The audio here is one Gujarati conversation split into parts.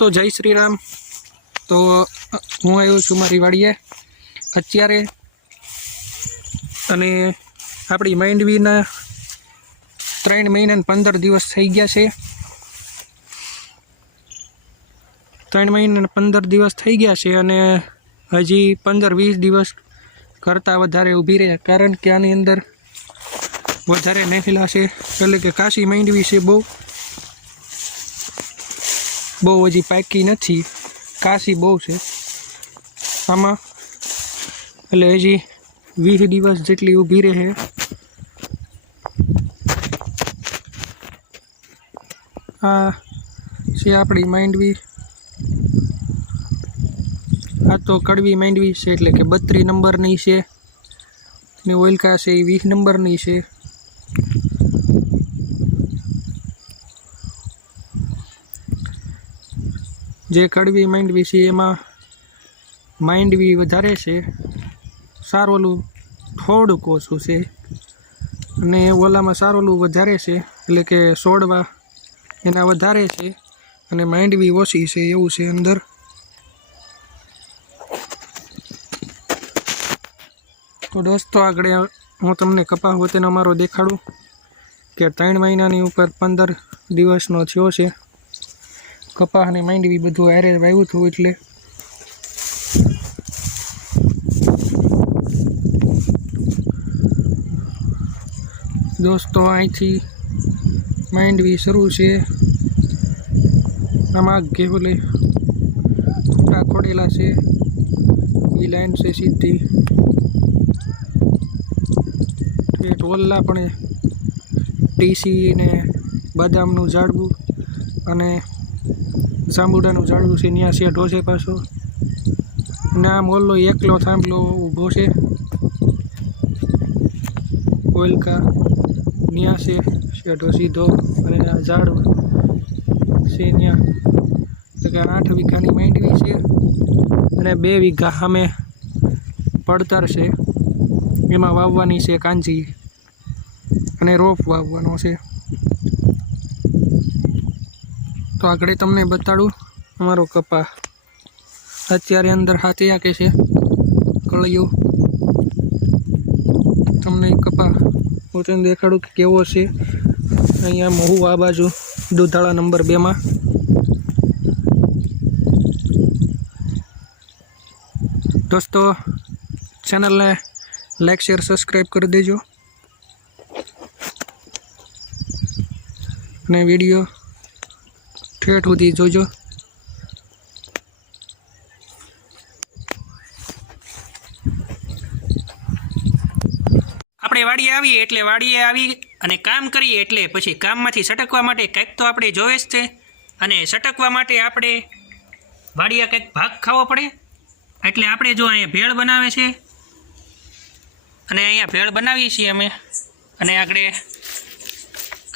दोस्तों जय श्री राम। तो हूँ आव्यो छुं मारी वाड़ीए अत्यारे अने आपणी मांडवीना 3 महीना ने 15 दिवस थई गया छे। 3 महीना ने 15 दिवस थई गया छे अने हजी 15-20 दिवस करता वधारे ऊभी रहे, कारण के आनी अंदर वधारे नेफिला छे એટલે કે કાશી માંડવી છે બહુ હજી પાકી નથી, કાશી બહુ છે આમાં, એટલે હજી 20 દિવસ જેટલી ઊભી રહે। આ છે આપણી માંડવી, આ તો કડવી માંડવી છે એટલે કે 32 નંબરની છે ને ઓઇલકા છે એ 20 નંબરની છે। જે કડવી માંડવી છે એમાં માંડવી વધારે છે, સારોલું થોડુંક ઓછું છે અને ઓલામાં સારોલું વધારે છે એટલે કે છોડવા એના વધારે છે અને માંડવી ઓછી છે એવું છે અંદર। તો દોસ્તો આગળ હું તમને કપાસ વતેનો અમારો દેખાડું કે 3 મહિનાની ઉપર 15 દિવસનો થયો છે। कपास ने मांडवी बधु आरे वाव्युं हतुं एटले दोस्तों अहींथी मांडवी शरू छे। आमां घेवले खूटा खोडेला छे, ई लाइन छे सीधी ठेठ ओल्ला पण टीसी ने बदामनुं झाड़वुं अने जांबुडानुं झाड़वुं छे, न्या शेढो छे पाछो ने आम ओलो एकलो थांभलो ऊभो छे। ओलका न्या छे शेढो सीधो अने आ झाड़वुं छे न्या, એટલે કે 8 વીઘાની માંડવી છે અને 2 વીઘા સામે પડતર છે, એમાં વાવવાની છે કાંજી અને રોપ વાવવાનો છે। तो आगे तमने बताड़ू अमारो कपा अत्यारे अंदर हाथे आके छे कळियो, तमने कपा पोतेने देखाड़ू कि केवो छे। अहींया महू आ बाजू दूधाळा नंबर 2 में। दोस्तों चैनल ने लाइक शेर सब्सक्राइब कर देजो ने वीडियो ठेठ सुधी जोजो। આપણે વાડીએ આવીએ એટલે વાડીએ આવી અને કામ કરીએ એટલે પછી કામમાંથી સટકવા માટે કંઈક તો આપણે જોવે જ છે, અને સટકવા માટે આપણે વાડીએ કંઈક ભાગ ખાવો પડે। એટલે આપણે જો અહીંયા ભેળ બનાવે છે અને અહીંયા ભેળ બનાવીએ છીએ અમે, અને આગળ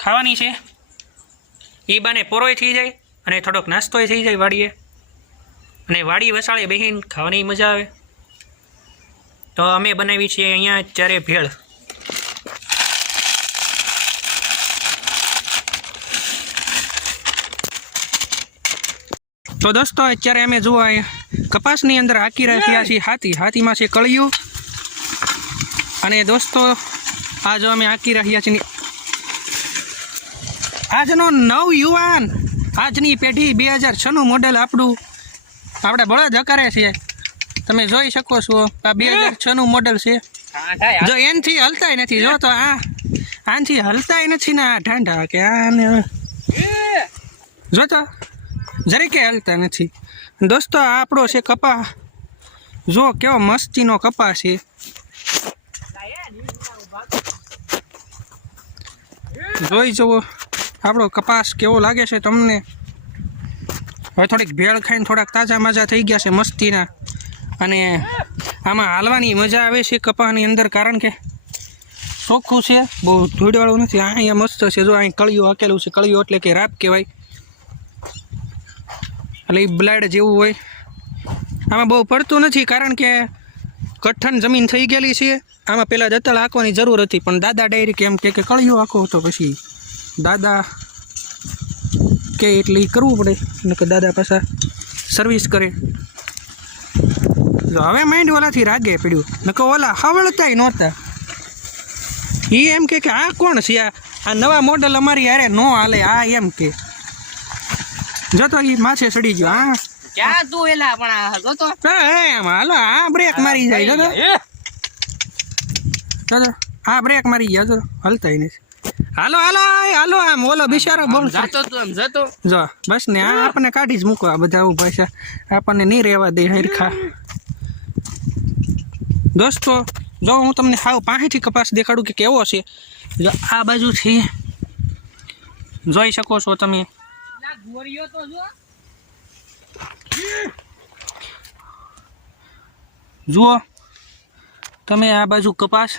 ખાવાની છે, એ બાને પોરોય થઈ જાય અને થોડોક નાસ્તોય થઈ જાય વાડીએ, અને વાડી વસાળે બેહીને ખાવાની મજા આવે। તો અમે બનાવી છીએ અહીંયા અત્યારે ભેળ। तो दोस्तों अत्यारे अमे जो कपासनी अंदर हाकी रह्या छीए हाथी, हाथीमां छे कळियुं अने दोस्तों आ जो अमे हाकी रह्या छीए आजनो नवयुवान, आजनी पेढ़ी 2006 मॉडल आपणे बळद हकारे छे, तमे जोई शको छो। आ 2006 मॉडल छे, जो एनथी हलताय नथी, जो तो आ आनथी हलताय नथी ने आ ढांढा के आने जो तो जरीके हलता नथी। दोस्तों आपणो छे कपास, जो केवो मस्तीनो कपास छे। जोई जवो આપણો કપાસ કેવો લાગે છે તમને। હવે થોડીક ભેળ ખાઈને થોડાક તાજા માજા થઈ ગયા છે મસ્તીના, અને આમાં હાલવાની મજા આવે છે કપાસની અંદર, કારણ કે ચોખ્ખું છે, બહુ ધૂળવાળું નથી। અહીંયા મસ્ત છે, જો અહીં કળિયું હાકેલું છે, કળિયું એટલે કે રાપ કહેવાય, એટલે એ બ્લાડ જેવું હોય। આમાં બહુ પડતું નથી કારણ કે કઠણ જમીન થઈ ગયેલી છે। આમાં પહેલાં દતળ હાંકવાની જરૂર હતી, પણ દાદા ડાયરેક્ટ એમ કે કળિયું હાંકો, તો પછી દાદા કે એટલે ઈ કરવું પડે નકર દાદા પાછા સર્વિસ કરે. તો હવે માઇન્ડ ઓલાથી રાગે પડ્યું નકર ઓલા હવળતાય નહોતા. એ એમ કે આ કોણ છે, આ નવા મોડલ અમારી યારે નો હાલે, આ એમ કે જતો એ માથે સડી ગયો. હા ક્યાં તું એલા પણ આ જોતો એમ હાલો, આ બ્રેક મારી જાય જતો આ બ્રેક મારી ગયા જો હલતા નથી. હાલો હાલો હાલો, આમ ઓલો બિચારો બોલ જતો તું એમ જતો જો બસ ને આ આપણને કાઢી જ મૂકો. આ બધા ઉભા છે, આપણને નહીં રહેવા દે હરખા. દોસ્તો જો હું તમને હાવ પાસેથી કપાસ દેખાડું કે કેવો છે. જો આ બાજુ છે, જોઈ શકો છો તમે. ગોરીઓ તો જો જુઓ તમે આ બાજુ કપાસ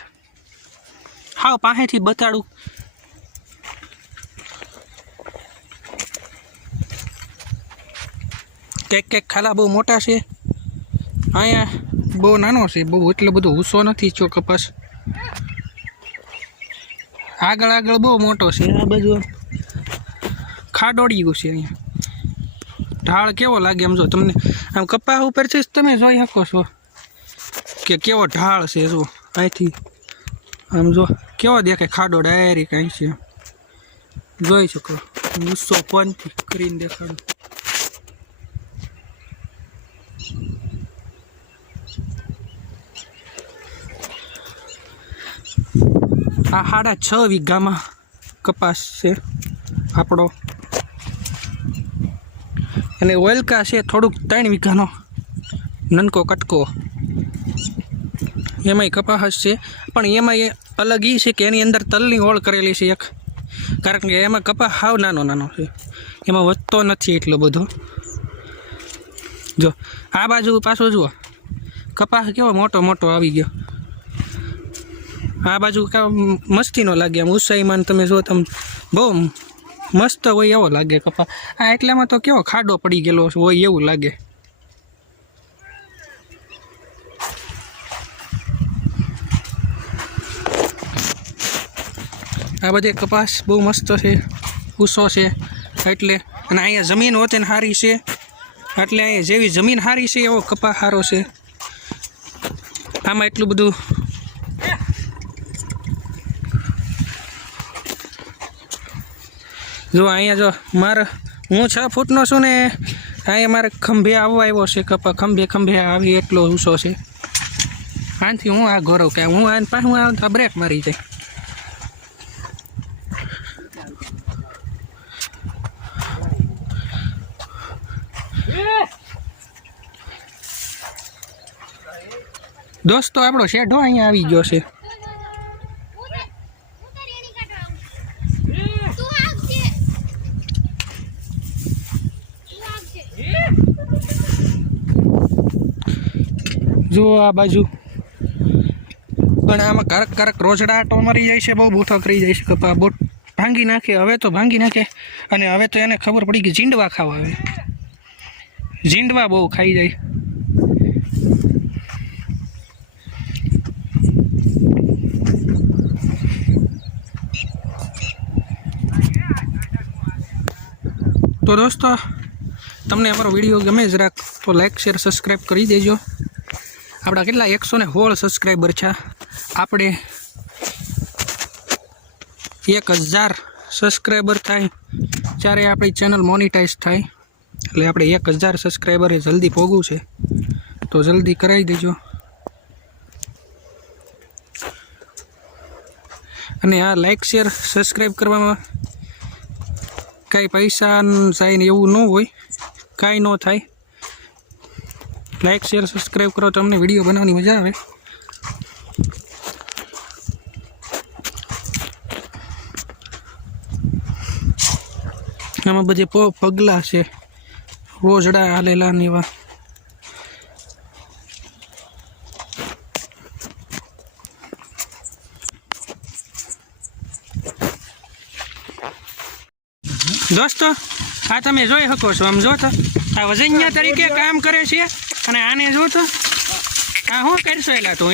હાવ પાસેથી બતાડું. કંઈક ખાલા બહુ મોટા છે, અહીંયા બહુ નાનો છે, બહુ એટલો બધો ઊંચો નથી છો કપાસ. આગળ બહુ મોટો છે, આ બાજુ ખાડોડી ગયું છે. અહીંયા ઢાળ કેવો લાગે આમ જો તમને, આમ કપાસ ઉપરથી તમે જોઈ શકો છો કે કેવો ઢાળ છે. જો અહીંથી આમ જો કેવો દેખાય ખાડો ડાયરેક્ટ અહીં છે, જોઈ શકો. ઊંચો ફોનથી કરીને દેખાડું. આ 6.5 વીઘામાં કપાસ છે આપણો, અને ઓલકા છે થોડુંક 3 વીઘાનો નનકો કટકો. એમાંય કપાસ છે, પણ એમાં એ અલગ એ છે કે એની અંદર તલની ઓળ કરેલી છે એક, કારણ કે એમાં કપાસ હાવ નાનો છે, એમાં વધતો નથી એટલો બધો. જો આ બાજુ પાછો જુઓ કપાસ કેવો મોટો આવી ગયો. આ બાજુ મસ્તીનો લાગે આમ ઉત્સાહીમાં, તમે જો તમે બહુ મસ્ત હોય એવો લાગે કપા. આ એટલામાં તો કેવો ખાડો પડી ગયેલો હોય એવું લાગે. આ બધે કપાસ બહુ મસ્ત છે, ઊંચો છે એટલે. અને અહીંયા જમીન હોતે ને સારી છે, એટલે અહીંયા જેવી જમીન સારી છે એવો કપાસ સારો છે. આમાં એટલું બધું જો અહીંયા જો હું 6 ફૂટનો છું ને, અહીંયા મારે ખંભે આવવા આવ્યો છે કપા, ખંભે આવી એટલો ઊંચો છે. આનાથી હું આ ગૌરવ કે હું આ પાસે હું આવતા બ્રેક મારી જાય. દોસ્તો આપણો શેઢો અહીંયા આવી ગયો છે. જુઓ આ બાજુ પણ આમાં કારક રોજડા આટો મારી જાય છે, બહુ બૂથો કરી જાય છે કપા, બહુ ભાંગી નાખે. હવે તો ભાંગી નાખે, અને હવે તો એને ખબર પડી કે ઝીંડવા ખાવા આવે, ઝીંડવા બહુ ખાઈ જાય. તો દોસ્તો તમને અમારો વિડીયો ગમે જરાક તો લાઈક શેર સબસ્ક્રાઈબ કરી દેજો. આપણા કેટલા 116 સબસ્ક્રાઈબર છે. આપણે 1000 સબસ્ક્રાઈબર થાય ત્યારે આપણી ચેનલ મોનિટાઈઝ થાય, એટલે આપણે 1000 સબસ્ક્રાઈબરે જલ્દી પહોંચવું છે, તો જલ્દી કરાવી દેજો. અને આ લાઈક શેર સબસ્ક્રાઈબ કરવામાં કાંઈ પૈસા જાય ને એવું ન હોય, કાંઈ ન થાય. લાઈક શેર સબસ્ક્રાઈબ કરો તો અમને વિડીયો બનાવવાની મજા આવે. આમાં બધી પગલા છે, રોજડા હાલેલા ને એવા. દોસ્તો આ તમે જોઈ શકો છો, આમ જો તો આ વજનિયા તરીકે કામ કરે છે. અને આને જો તો આ શું કરશો એલા તું?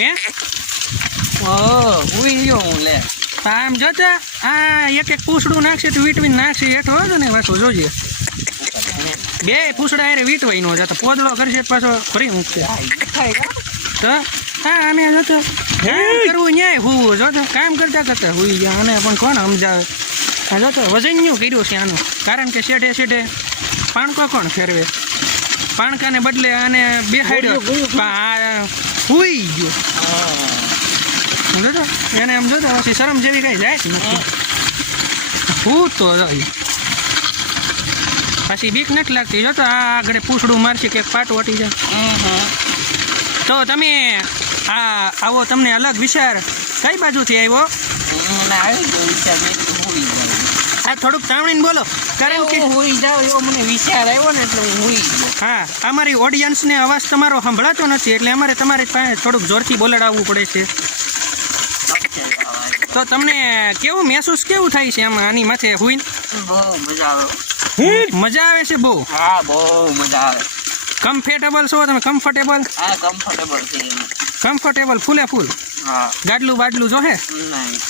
ઉઈ ગયો હું લે. આમ જોતા આ એક પૂછડું નાખશે તો વીટવીને નાખશે હેઠો હતો ને પાછું જોજે. બે પૂછડા હારે વીટવાઈ નો જતા પોદળો કરશે તો પાછો ફરી મૂકશે તો હા અમે જોતો કામ કરવું ન્યાય હું જોતો કામ કરતા કરતા હુઈ ગયા અને પણ કોણ સમજાવે આ જોતો વજન્યું કર્યું છે આનું કારણ કે શેઠે શેઠે પાણકો કોણ ફેરવે પાણકાને બદલે આને બેહાડ્યો હુઈ ગયો જોતો એને એમ જોતો પછી શરમ જેવી કઈ જાય હું તો પછી બીક નથી લાગતી જોતો આ આગળ પૂછડું મારશે કે પાટ વટી જાય તો તમે આવો તમને અલગ વિચાર કઈ બાજુથી આવ્યો આ થોડુંક તાવણીને બોલો કારણ કે હોઈ જાવ એવો મને વિચાર આવ્યો ને એટલે હું હોઈ ગયો. હા અમારી ઓડિયન્સને અવાજ તમારો સંભળાતો નથી એટલે અમારે તમારી પાસે થોડુંક જોરથી બોલાડવું પડે છે તો તમને કેવું મહેસૂસ કેવું થાય છે આમાં આની માથે હુઈને બહુ મજા આવે. મજા આવે છે બહુ હા બહુ મજા આવે. કમ્ફર્ટેબલ છો તમે કમ્ફર્ટેબલ હા કમ્ફર્ટેબલ છે એમ. કમ્ફર્ટેબલ ફૂલે ફૂલ હા ગાડલું બાડલું જો હે નહીં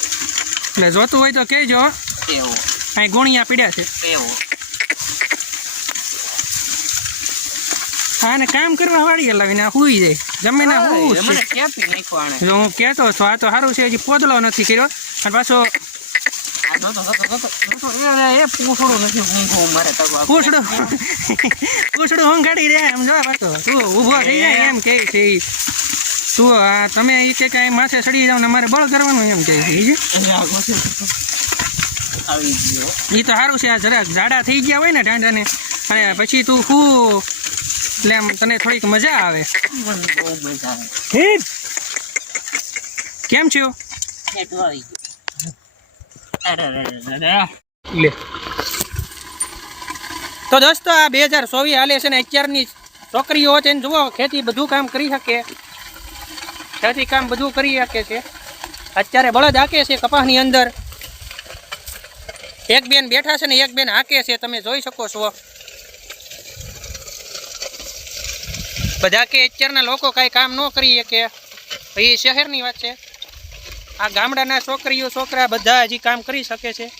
એટલે જોતું હોય તો કહેજો એવું અહીં ગુણિયા પીડ્યા છે એવું આને કામ કરવા વાળી લાવીને આ હુઈ જાય જમીને હું મને કેપી નાખવાને જો હું કહેતો તો આ તો સારું છે હજી પોદળો નથી કર્યો અને પાછો એ પૂછડું નથી હું મારે તગવા પૂછડું હંગાડી દે એમ જો પાછો તું ઊભો થઈ જાય એમ કહે છે ઈ. તું આ તમે એ કે કાંઈ માથે ચડી જાવ ને અમારે બળ કરવાનું એમ કહે છે ઈ આવી ગયો એ તો સારું છે આ જરાક જાડા થઈ ગયા હોય ને ઢાંઢાને અને પછી તું શું એટલે એમ તને થોડીક મજા આવે મને બહુ મજા આવે. કેમ છો એટલું આવી ગયું. અરે લે તો દોસ્તો આ 2024 હાલે છે ને અત્યારની છોકરીઓ છે ને જુઓ ખેતી બધું કામ કરી શકે ખેતી કામ બધું કરી શકે છે અત્યારે બળદ હાકે છે કપાસની અંદર એક બેન બેઠા છે ને એક બેન હાકે છે તમે જોઈ શકો છો બધા કે અત્યારના લોકો કાંઈ કામ ન કરી શકે એ શહેરની વાત છે આ ગામડાના છોકરીઓ છોકરા બધા હજી કામ કરી શકે છે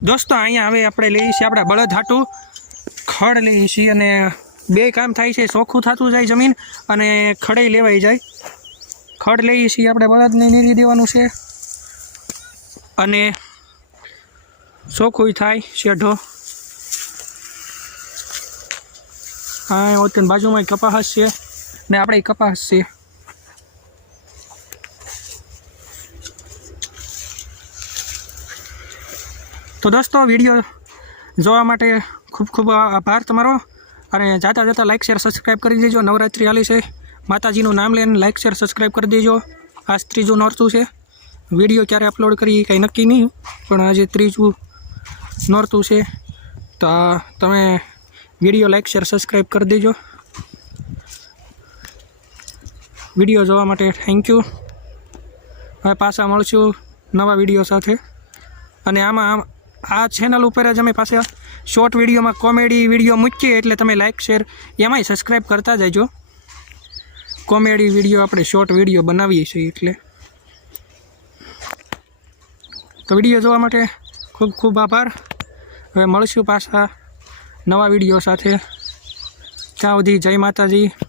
દોસ્તો અહીંયા હવે આપણે લઈએ છીએ આપણા બળદ હાટું ખડ લઈએ છીએ અને બે કામ થાય છે ચોખ્ખું થતું જાય જમીન અને ખડે લેવાઈ જાય ખડ લઈએ છીએ આપણે બળદને નીરી દેવાનું છે અને ચોખ્ખું થાય શેઢો હા ઓતન બાજુમાં કપાસ છે ને આપણે કપાસ છે તો દોસ્તો વિડીયો જોવા માટે ખૂબ ખૂબ આભાર તમારો અને જાતા જતા લાઇક શેર સબસ્ક્રાઈબ કરી દેજો નવરાત્રિ હાલી છે માતાજીનું નામ લઈને લાઇક શેર સબસ્ક્રાઈબ કરી દેજો આજ ત્રીજું નોરતું છે વિડીયો ક્યારે અપલોડ કરી કંઈ નક્કી નહીં પણ આજે ત્રીજું નોરતું છે તો તમે વિડીયો લાઇક શેર સબસ્ક્રાઈબ કરી દેજો વિડીયો જોવા માટે થેન્ક યુ હવે પાછા મળશું નવા વિડીયો સાથે અને આમાં આ ચેનલ ઉપર જ અમે પાછા શોર્ટ વિડીયોમાં કોમેડી વિડીયો મૂકીએ એટલે તમે લાઇક શેર એમાંય સબસ્ક્રાઈબ કરતા જજો કોમેડી વિડીયો આપણે શોર્ટ વિડીયો બનાવીએ છીએ એટલે તો વિડીયો જોવા માટે ખૂબ ખૂબ આભાર હવે મળશું પાછા નવા વિડીયો સાથે ત્યાં સુધી જય માતાજી